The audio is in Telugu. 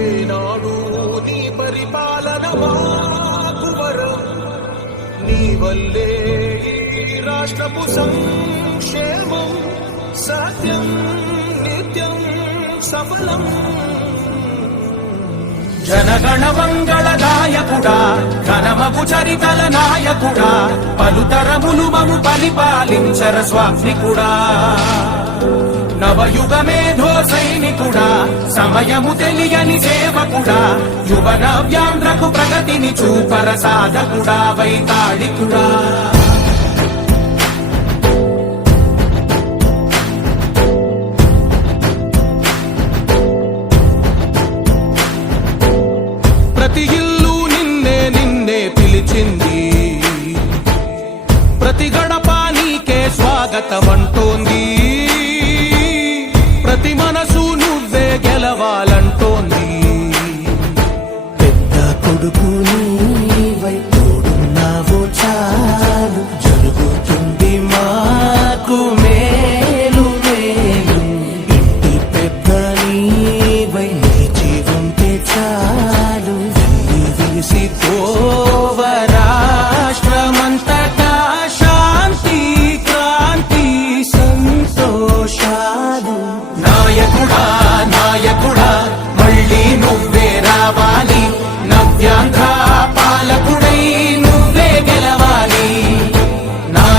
ఏనాడు నీ పరిపాలన మాకు వరం, నీ వల్లే రాష్ట్రపు సంక్షేమం సత్యం నిత్యం సఫలం. జనగణ మంగళదాయకుడా, ఘనమగు చరితల నాయకుడా, పలుతరములు మము పరిపాలించర స్వామికుడా. నవయుగ మేధో సైనికుడా, సమయము తెలియని సేవకుడా, యువ నవ్యాంధ్రకు ప్రగతిని చూపర సాధకుడా, వైతాళికుడా. ప్రతి ఇల్లు నిన్నే నిన్నే పిలిచింది, ప్రతి గడప నీకే స్వాగతమంటోంది, ప్రతి మనసు నువ్వే గెలవాలంటోంది. పెద్ద కొడుకు